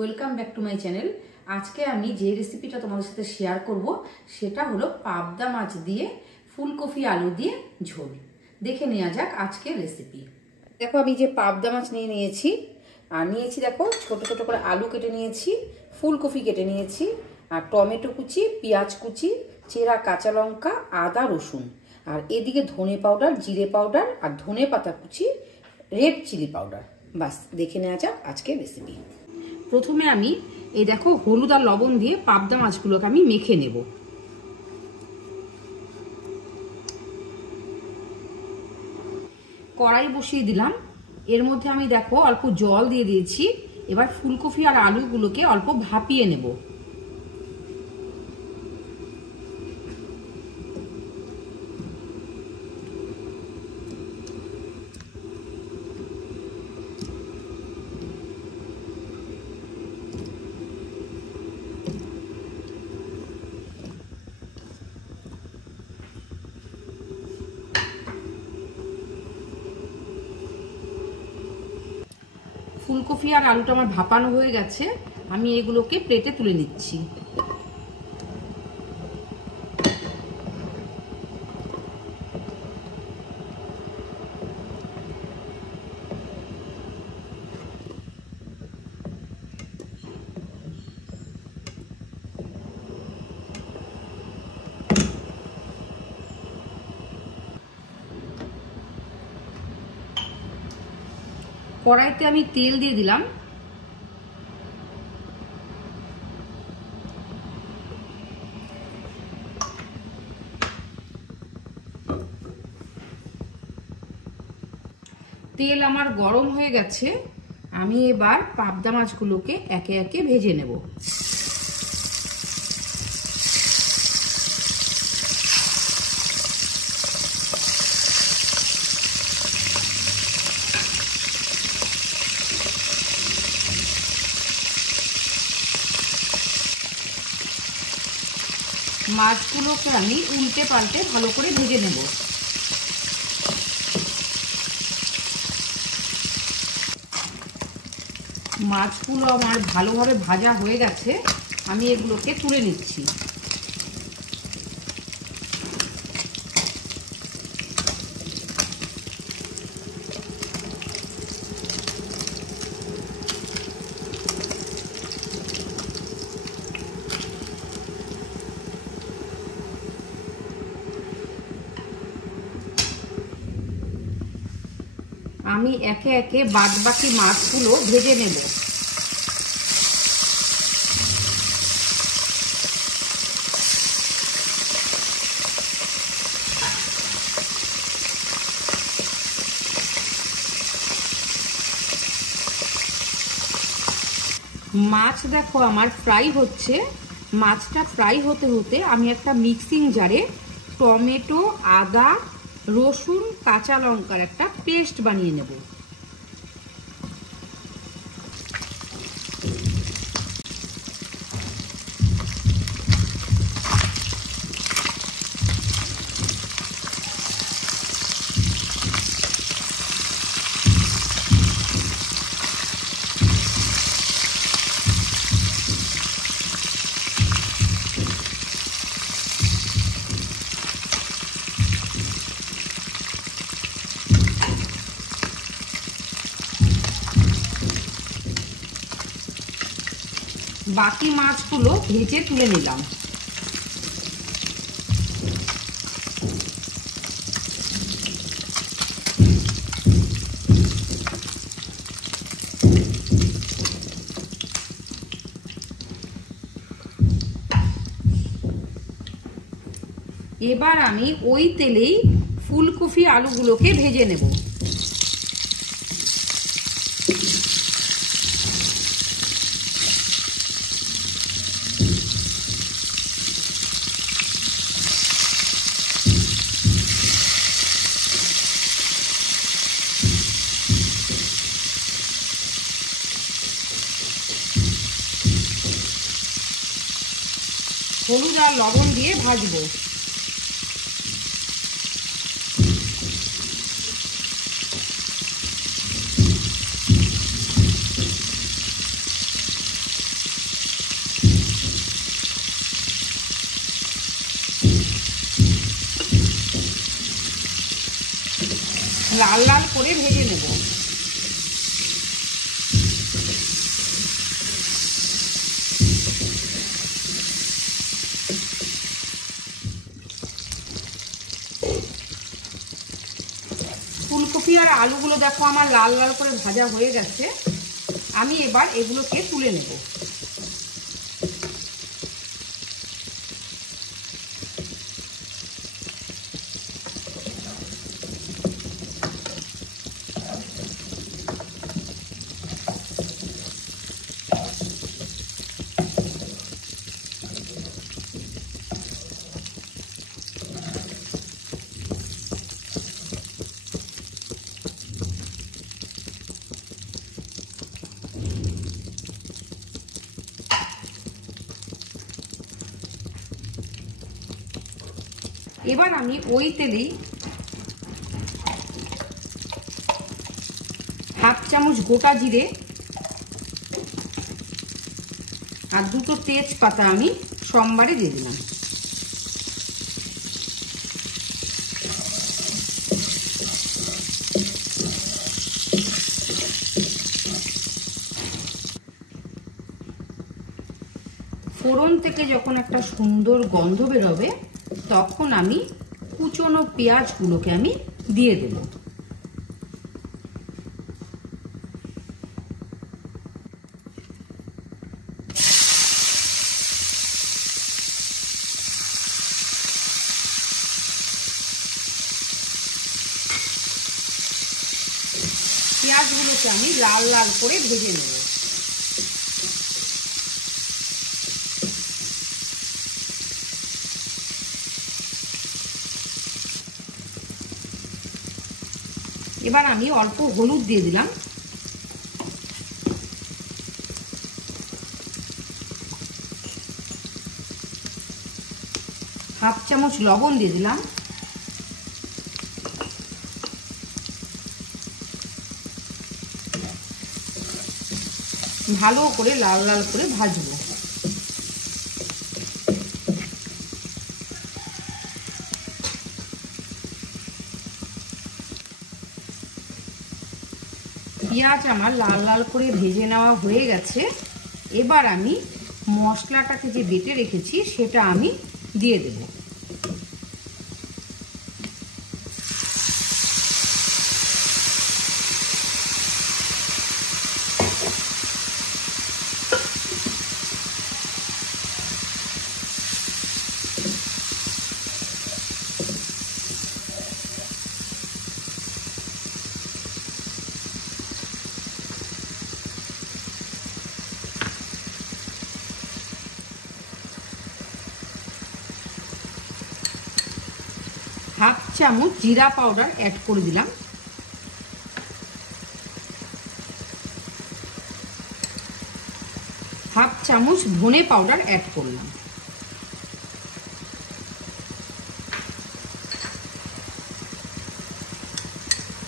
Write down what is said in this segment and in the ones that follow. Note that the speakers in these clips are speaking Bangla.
Welcome back to my channel. আজকে আমি যে রেসিপিটা তোমাদের সাথে শেয়ার করব সেটা হলো পাবদা মাছ দিয়ে ফুলকপি আলু দিয়ে ঝোল। দেখে নেওয়া যাক আজকের রেসিপি। দেখো আমি যে পাবদা মাছ নিয়েছি আর নিয়েছি দেখো ছোট ছোট করে আলু কেটে নিয়েছি, ফুলকপি কেটে নিয়েছি, আর টমেটো কুচি, পেঁয়াজ কুচি, চেরা কাঁচা লঙ্কা, আদা রসুন, আর এদিকে ধনে পাউডার, জিরে পাউডার, আর ধনে পাতা কুচি, রেড চিলি পাউডার। বাস দেখে নেওয়া যাক আজকের রেসিপি। প্রথমে আমি এই দেখো হলুদ আর লবণ দিয়ে পাবদা মাছগুলোকে আমি মেখে নেব। কড়াই বসিয়ে দিলাম, এর মধ্যে আমি দেখো অল্প জল দিয়ে দিয়েছি। এবার ফুলকপি আর আলুগুলোকে অল্প ভাপিয়ে নেব। ফুলকপি আর আলুটা আমার ভাপানো হয়ে গেছে, আমি এগুলোকে প্লেটে তুলে নিচ্ছি। কড়াইতে আমি তেল দিয়ে দিলাম। তেল আমার গরম হয়ে গেছে, আমি এবার পাবদা মাছগুলোকে একে একে ভেজে নেব। মাছগুলোকে আমি উল্টে পাল্টে ভালো করে ভেজে নেব। মাছগুলো আমার ভালোভাবে ভাজা হয়ে গেছে, আমি এগুলোকে তুলে নিচ্ছি। আমি একে একে বাদবাকি মাছগুলো ভেজে নেব। মাছ দেখো আমার ফ্রাই হচ্ছে। মাছটা ফ্রাই হতে হতে আমি একটা মিক্সিং জারে টমেটো, আদা, রসুন, কাঁচা লঙ্কার একটা পেস্ট বানিয়ে নেব। বাকি মাছগুলো ভেজে তুলে নিলাম। এবার আমি ওই তেলেই ফুলকপি আলুগুলোকে ভেজে নেব। হলুদ আর লবণ দিয়ে ভাজবো। লাল লাল করে ভেজে নেব। ফুলকপি আর আলুগুলো দেখো আমার লাল লাল করে ভাজা হয়ে গেছে। আমি এবার এগুলোকে তুলে নেব। এবার আমি ওই তেলেই হাফ চামচ গোটা জিরে আর দুটো তেজপাতা আমি সোমবারে দিয়ে দিলাম। ফোড়ন থেকে যখন একটা সুন্দর গন্ধ বেরোবে তখন আমি কুচনো পেঁয়াজগুলোকে আমি দিয়ে দেব। পেঁয়াজগুলোকে আমি লাল লাল করে ভেজে নেব। এবার আমি অল্প হলুদ দিয়ে দিলাম, হাফ চামচ লবণ দিয়ে দিলাম, ভালো করে লাল লাল করে ভাজবো। পেঁয়াজ আমার লাল লাল করে ভেজে নেওয়া হয়ে গেছে। এবার আমি মশলাটাকে যে বেটে রেখেছি সেটা আমি দিয়ে দেব। হাফ চামচ জিরা পাউডার অ্যাড করে দিলাম, হাফ চামচ ধনে পাউডার অ্যাড করলাম,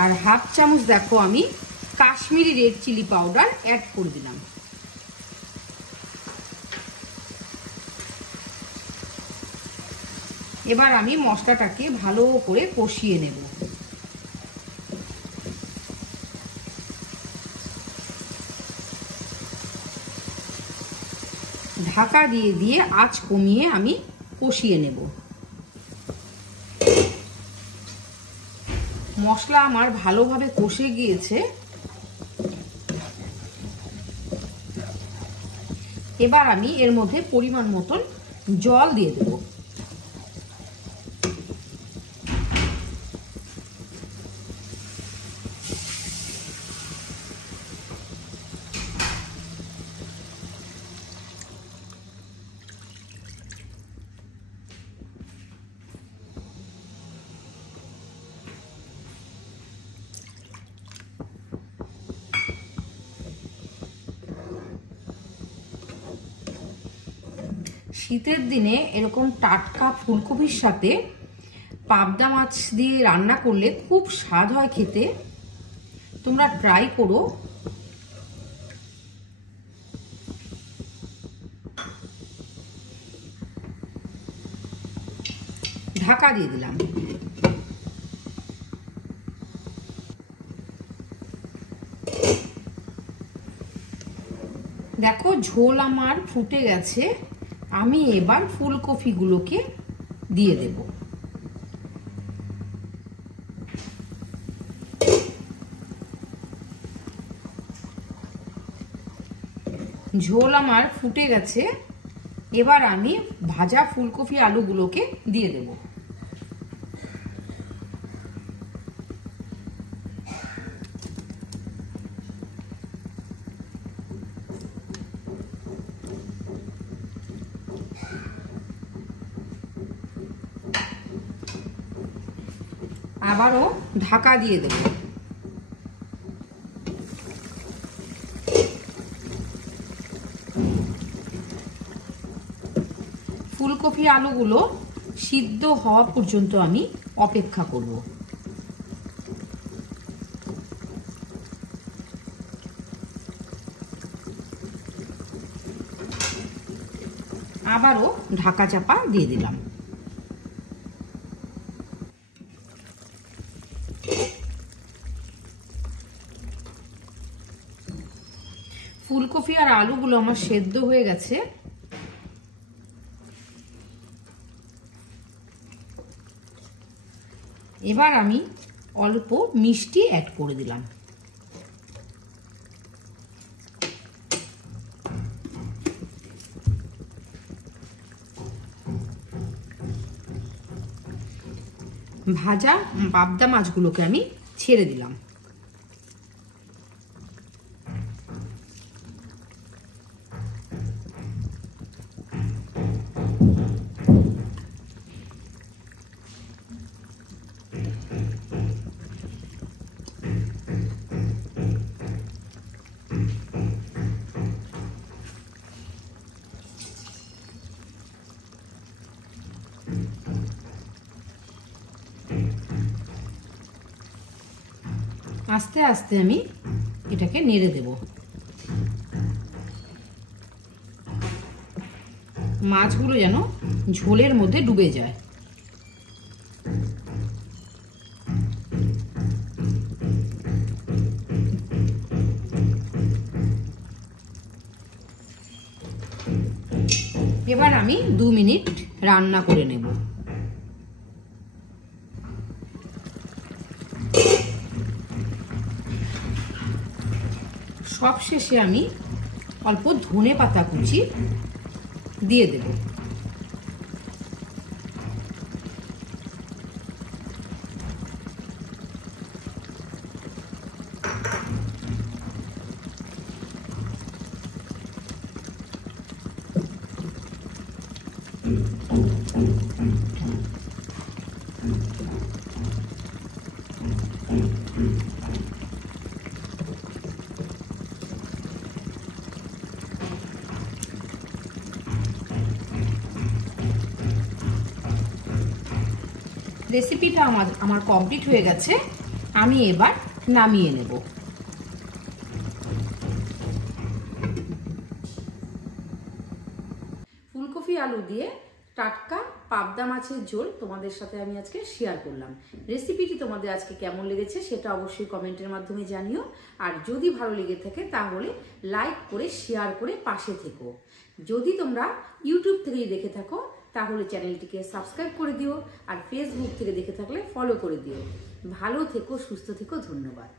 আর হাফ চামচ দেখো আমি Kashmiri red chilli powder add করে দিলাম। এবার আমি মশলাটাকে ভালো করে কষিয়ে নেব। ঢাকা দিয়ে দিয়ে আঁচ কমিয়ে আমি কষিয়ে নেব। মশলা আমার ভালোভাবে কষে গিয়েছে। এবার আমি এর মধ্যে পরিমাণ মতন জল দিয়ে দেব। শীতের দিনে এরকম টাটকা ফুলকপির সাথে পাবদা মাছ দিয়ে রান্না করলে খুব স্বাদ হয় খেতে। তোমরা ট্রাই করো। ঢাকা দিয়ে দিলাম। দেখো ঝোল আমার ফুটে গেছে, আমি এবার ফুলকপিগুলোকে দিয়ে দেব। ঝোল আমার ফুটে গেছে, এবার আমি ভাজা ফুলকপি আলুগুলোকে দিয়ে দেব। আবারও ঢাকা দিয়ে দেব। ফুলকপি আলুগুলো সিদ্ধ হওয়া পর্যন্ত আমি অপেক্ষা করব। আবারও ঢাকা চাপা দিয়ে দিলাম। ফুলকপি আর আলুগুলো আমার সেদ্ধ হয়ে গেছে। এবার আমি অল্প মিষ্টি অ্যাড করে দিলাম। ভাজা পাবদা মাছগুলোকে আমি ছেড়ে দিলাম। আস্তে আস্তে আমি এটাকে নেড়ে দেব। মাছগুলো যেন ঝোলের মধ্যে ডুবে যায়। এবার আমি 2 মিনিট রান্না করে নেব। সবশেষে আমি অল্প ধনে পাতা কুচি দিয়ে দেব। রেসিপিটা আমার কমপ্লিট হয়ে গেছে, আমি এবার নামিয়ে নেব। ফুলকপি আলু দিয়ে টাটকা পাবদা মাছের ঝোল তোমাদের সাথে আমি আজকে শেয়ার করলাম। রেসিপিটি তোমাদের আজকে কেমন লেগেছে সেটা অবশ্যই কমেন্টের মাধ্যমে জানিও। আর যদি ভালো লেগে থাকে তাহলে লাইক করে শেয়ার করে পাশে থেকো। যদি তোমরা ইউটিউব থেকেই দেখে থাকো তাহলে চ্যানেলটিকে সাবস্ক্রাইব করে দিও, আর ফেসবুক থেকে দেখে থাকলে ফলো করে দিও। ভালো থেকো, সুস্থ থেকো, ধন্যবাদ।